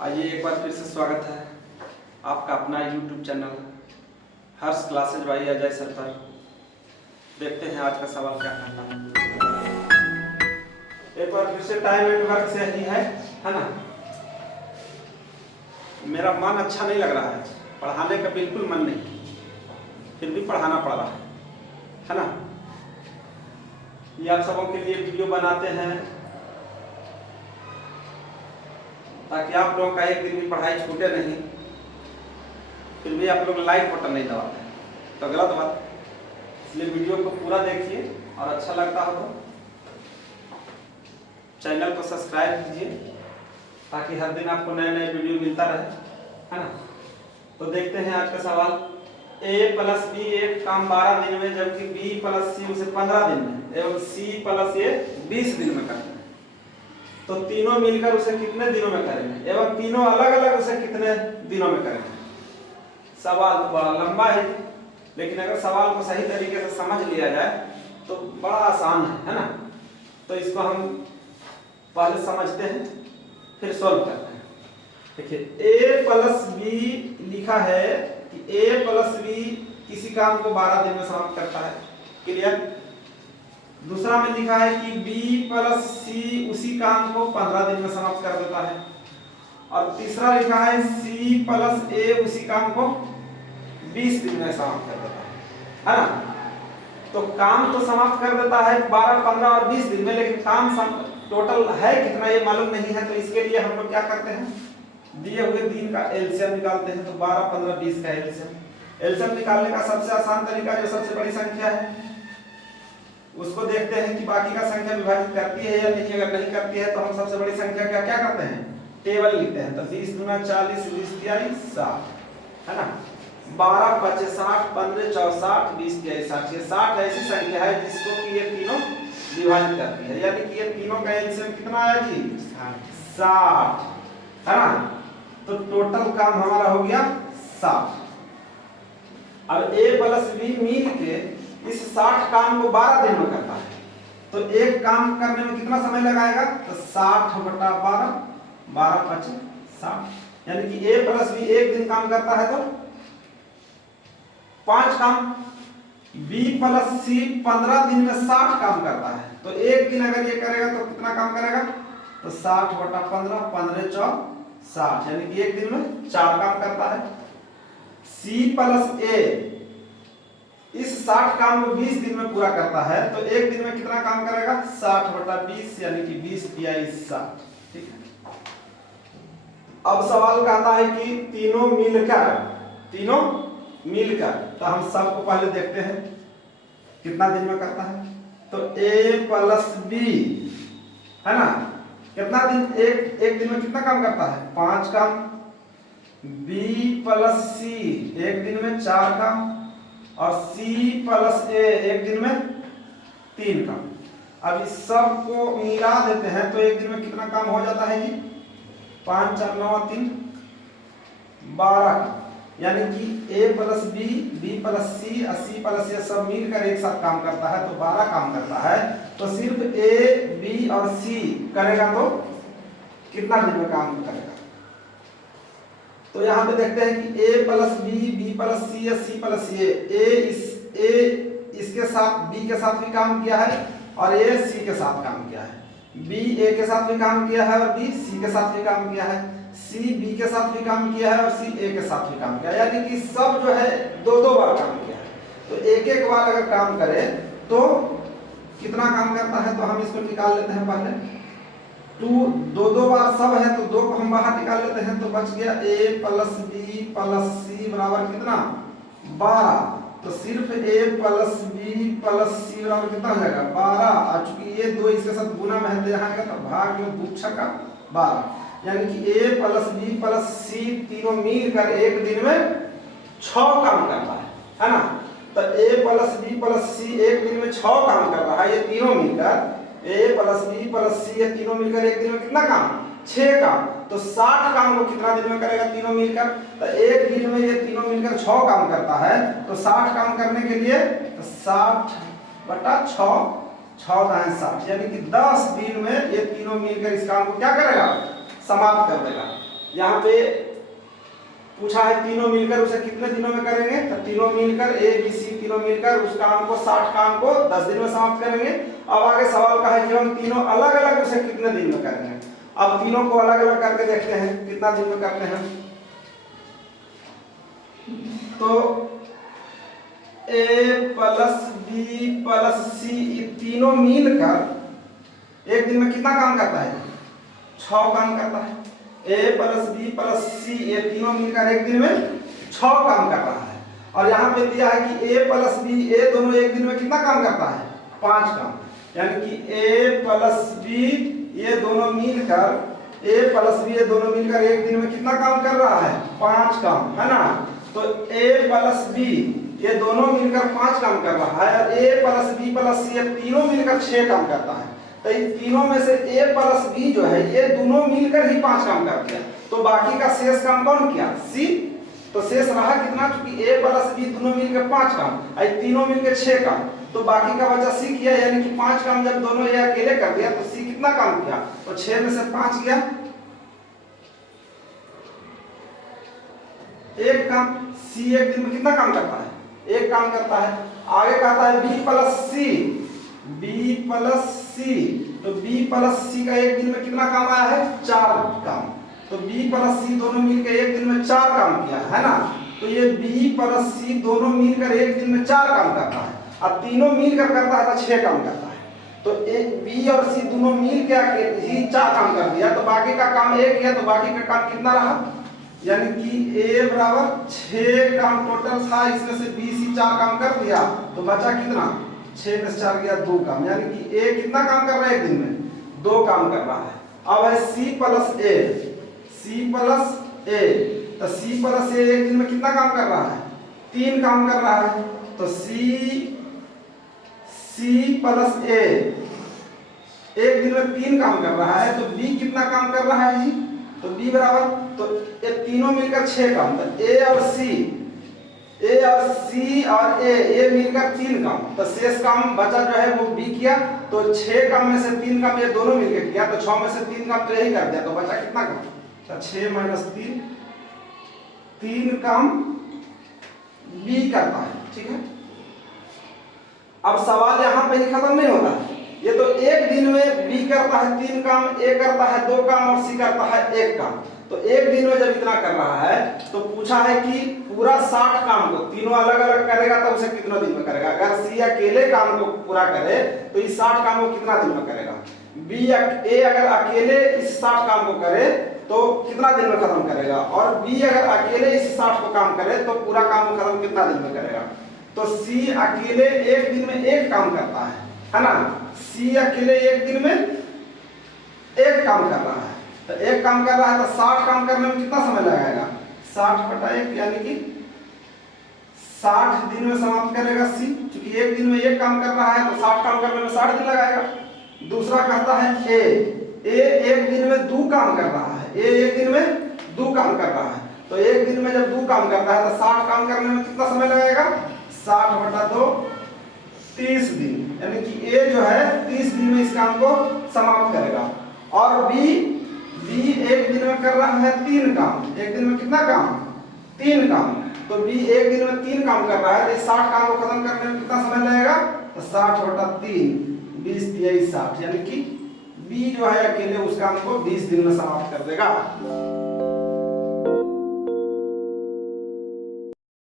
आइए एक बार फिर से स्वागत है आपका अपना YouTube channel Harsh classes by Ajay sir पर। देखते हैं आज का सवाल क्या कहता है। एक बार फिर से टाइम एंड वर्क से ही है ना। मेरा मन अच्छा नहीं लग रहा है, पढ़ाने का बिल्कुल मन नहीं, फिर भी पढ़ाना पड़ रहा है ना। ये आप सबों के लिए वीडियो बनाते हैं ताकि आप लोगों का एक दिन भी पढ़ाई छूटे नहीं, फिर भी आप लोग लाइक बटन नहीं दबाते हैं तो गलत बात। इसलिए वीडियो को पूरा देखिए और अच्छा लगता हो तो चैनल को सब्सक्राइब कीजिए ताकि हर दिन आपको नए नए वीडियो मिलता रहे, है ना। तो देखते हैं आज का सवाल। a प्लस बी एक काम 12 दिन में, जबकि b प्लस सी उसे 15 दिन में एवं c प्लस ए 20 दिन में करते हैं, तो तीनों मिलकर उसे कितने दिनों में करेंगे एवं तीनों अलग अलग उसे कितने दिनों में करेंगे। सवाल तो बड़ा लंबा है, लेकिन अगर सवाल को सही तरीके से समझ लिया जाए तो बड़ा आसान है ना। तो इसको हम पहले समझते हैं फिर सॉल्व करते हैं। देखिए a प्लस बी लिखा है कि a प्लस बी किसी काम को 12 दिन में समाप्त करता है, क्लियर। दूसरा में लिखा है कि b प्लस सी उसी काम को 15 दिन में समाप्त कर देता है, और तीसरा लिखा है c प्लस ए उसी काम को 20 दिन में समाप्त कर देता है ना। तो काम तो समाप्त कर देता है 12, 15 और 20 दिन में, लेकिन काम टोटल है कितना ये मालूम नहीं है। तो इसके लिए हम लोग क्या करते हैं, दिए हुए दिन का एलसीएम निकालते हैं। तो 12, 15, 20 का एलसीएम निकालने का सबसे आसान तरीका जो सबसे बड़ी संख्या है उसको देखते हैं कि बाकी का संख्या विभाजित करती है या नहीं। अगर नहीं करती है तो हम सबसे बड़ी संख्या क्या क्या करते हैं, टेबल लिखते हैं। तो 20 गुना 40, 20 तिहाई 60, है ना। 12 5 60, 15 64, 20 तिहाई 60। ये 60 ऐसी संख्या है जिसको कि ये तीनों विभाजित करती है, यानी कि ये तीनों का एलसीएम कितना आया जी, 60, है ना। तो टोटल काम हमारा हो गया 60। अब a प्लस बी मिल के इस 60 काम को 12 दिन में करता है, तो एक काम करने में कितना समय लगाएगा, तो 60 बटा 12, 12 5 60, यानी कि a प्लस बी एक दिन काम करता है तो 5 काम। b प्लस सी 15 दिन में 60 काम करता है, तो एक दिन अगर ये करेगा तो कितना काम करेगा, तो 60 बटा 15, 15 4 60, यानी कि एक दिन में 4 काम करता है। c प्लस ए इस 60 काम को 20 दिन में पूरा करता है, तो एक दिन में कितना काम करेगा, 60 बटा 20, यानी कि 20 तिहाई 60, ठीक है। अब सवाल कहता है कि तीनों मिलकर, तो हम सबको पहले देखते हैं कितना दिन में करता है। तो a प्लस बी, है ना, कितना दिन, एक दिन में कितना काम करता है, 5 काम। b प्लस सी एक दिन में 4 काम, और c प्लस ए एक दिन में 3 काम। अब इस सब को मिला देते हैं तो एक दिन में कितना काम हो जाता है जी, 5 4 9 3 12 काम, यानी कि a plus B, b plus C और c प्लस ए सब मिलकर एक साथ काम करता है, तो 12 काम करता है। तो सिर्फ a, b और c करेगा तो कितना दिन में काम करेगा। तो यहाँ पे देखते हैं कि a plus B, b plus C या c प्लस ए, इसके साथ b के साथ भी काम किया है और a c के साथ काम किया है, b a के साथ भी काम किया है और b c के साथ भी काम किया है, c b के साथ भी काम किया है और c a के साथ भी काम किया है, यानी कि सब जो है दो बार काम किया है। तो एक बार अगर काम करे तो कितना काम करता है, तो हम इसको निकाल लेते हैं पहले। दो बार सब है तो 2 को हम बाहर निकाल लेते हैं, तो बच गया a प्लस बी प्लस सी बराबर कितना, 12। तो सिर्फ a प्लस बी प्लस सी बराबर कितना हो जाएगा, 12। और चूंकि ये 2 इसके साथ गुना में है तो यहाँ आएगा, तो भाग में 2 छक्का 12, यानी कि a प्लस बी प्लस सी तीनों मिलकर एक दिन में 6 काम करता है ना। तो a प्लस बी प्लस सी एक दिन में 6 काम कर रहा है, ये तीनों मिलकर a प्लस बी प्लस सी ये तीनों मिलकर एक दिन में कितना काम, 6 काम। तो 60 काम को कितना दिन में करेगा तीनों मिलकर, तो एक दिन में ये तीनों मिलकर 6 काम करता है। तो 60 काम करने के लिए तो 60 बटा 6, 6 दाएं 60, यानी कि 10 दिन में ये तीनों मिलकर इस काम को क्या करेगा, समाप्त कर देगा। यहाँ पे पूछा है तीनों मिलकर उसे कितने दिनों में करेंगे, तो तीनों मिलकर ए बी सी तीनों मिलकर उस काम को 60 काम को 10 दिन में समाप्त करेंगे। अब आगे सवाल का है कि हम तीनों अलग अलग उसे कितने दिन में करेंगे। अब तीनों को अलग अलग करके देखते हैं कितना दिन में करते हैं। तो ए प्लस बी प्लस सी तीनों मिलकर एक दिन में कितना काम करता है, 6 काम करता है। ए प्लस बी प्लस सी ये तीनों मिलकर एक दिन में 6 काम कर रहा है। और यहाँ पे दिया है कि ए प्लस बी ये दोनों एक दिन में कितना काम करता है, 5 काम। यानी कि ए प्लस बी ये दोनों मिलकर ए प्लस बी ये दोनों मिलकर एक दिन में कितना काम कर रहा है, 5 काम, है ना। तो ए प्लस बी ये दोनों मिलकर 5 काम कर रहा है और ए प्लस बी प्लस सी ये तीनों मिलकर 6 काम करता है। तो इन तीनों में से ए प्लस बी जो है ये दोनों मिलकर ही 5 काम कर दिया, तो बाकी का शेष काम कौन किया, सी। तो शेष रहा कितना, क्योंकि ए प्लस बी दोनों मिलकर 5 काम और तीनों मिलकर 6 काम, तो बाकी का बचा सी किया। यानी कि 5 काम जब दोनों ये अकेले कर दिया तो सी कितना काम किया, तो 6 में से 5 गया, 1 काम। सी एक दिन में कितना काम करता है, 1 काम करता है। आगे कहता है बी प्लस सी, बी प्लस सी, तो बी प्लस सी का एक दिन में कितना काम आया है, 4 काम। तो बी प्लस सी दोनों मिलकर एक दिन में 4 काम किया है ना। तो ये बी प्लस सी दोनों मिलकर एक दिन में 4 काम करता है और तीनों मिलकर करता है तो 6 काम करता है। तो एक बी और सी दोनों मिल के ही 4 काम कर दिया, तो बाकी का काम 1 किया, तो बाकी का काम कितना रहा, यानी कि ए बराबर 6 काम टोटल था, इसमें से बी सी 4 काम कर दिया, तो बचा कितना, 6 में से 4 गया 2 काम। यानी कि ए कितना काम कर रहा है एक दिन में, 2 काम कर रहा है। अब है सी प्लस ए, सी प्लस ए, तो सी प्लस ए एक दिन में कितना काम कर रहा है, 3 काम कर रहा है। तो सी प्लस ए एक दिन में 3 काम कर रहा है, तो बी कितना काम कर रहा है जी, तो बी बराबर, तो ये तीनों मिलकर 6 काम, तो ए और सी और ए मिलकर 3 काम, तो शेष काम बचा जो है वो बी किया। तो 6 काम में से 3 काम ये दोनों मिलकर किया, तो 6 में से 3 काम तो यही कर दिया, तो बचा कितना काम, तो 6 माइनस 3 काम बी करता है, ठीक है। अब सवाल यहाँ पे ही खत्म नहीं होता, ये तो एक दिन में बी करता है 3 काम, ए करता है 2 काम और सी करता है 1 काम। तो एक दिन में जब इतना कर रहा है तो पूछा है कि पूरा 60 काम को तीनों अलग अलग करेगा तो उसे कितना दिन में करेगा। अगर सी अकेले काम को पूरा करे तो इस 60 काम को कितना दिन में करेगा। ए अगर अकेले इस 60 काम को करे तो कितना दिन में खत्म करेगा, और बी अगर अकेले इस 60 को काम करे तो पूरा काम को खत्म कितना दिन में करेगा। तो सी अकेले एक दिन में 1 काम करता है ना। सी अकेले एक दिन में 1 काम कर रहा है, तो 1 काम कर रहा है तो 60 काम करने में कितना समय लगाएगा, 60 बटा 1, यानी कि 60 दिन में समाप्त करेगा सी, क्योंकि एक दिन में 1 काम कर रहा है तो 60 काम करने में 60 दिन लगाएगा। दूसरा कहता है ए एक दिन में 2 काम कर रहा है, ए एक दिन में 2 काम कर रहा है, तो एक दिन में जब 2 काम करता है तो 60 काम करने में कितना समय लगेगा, 60 बटा 2 30 दिन, यानी कि ए जो है 30 दिन में इस काम को समाप्त करेगा। और बी एक दिन में कर रहा है 3 काम, एक दिन में कितना काम, 3 काम, तो बी एक दिन में 3 काम कर रहा है, तो 60 काम को खत्म करने में कितना समय लगेगा, तो 60 बटा 3 20 3 60, यानी कि बी जो है अकेले उस काम को 20 दिन में समाप्त कर देगा।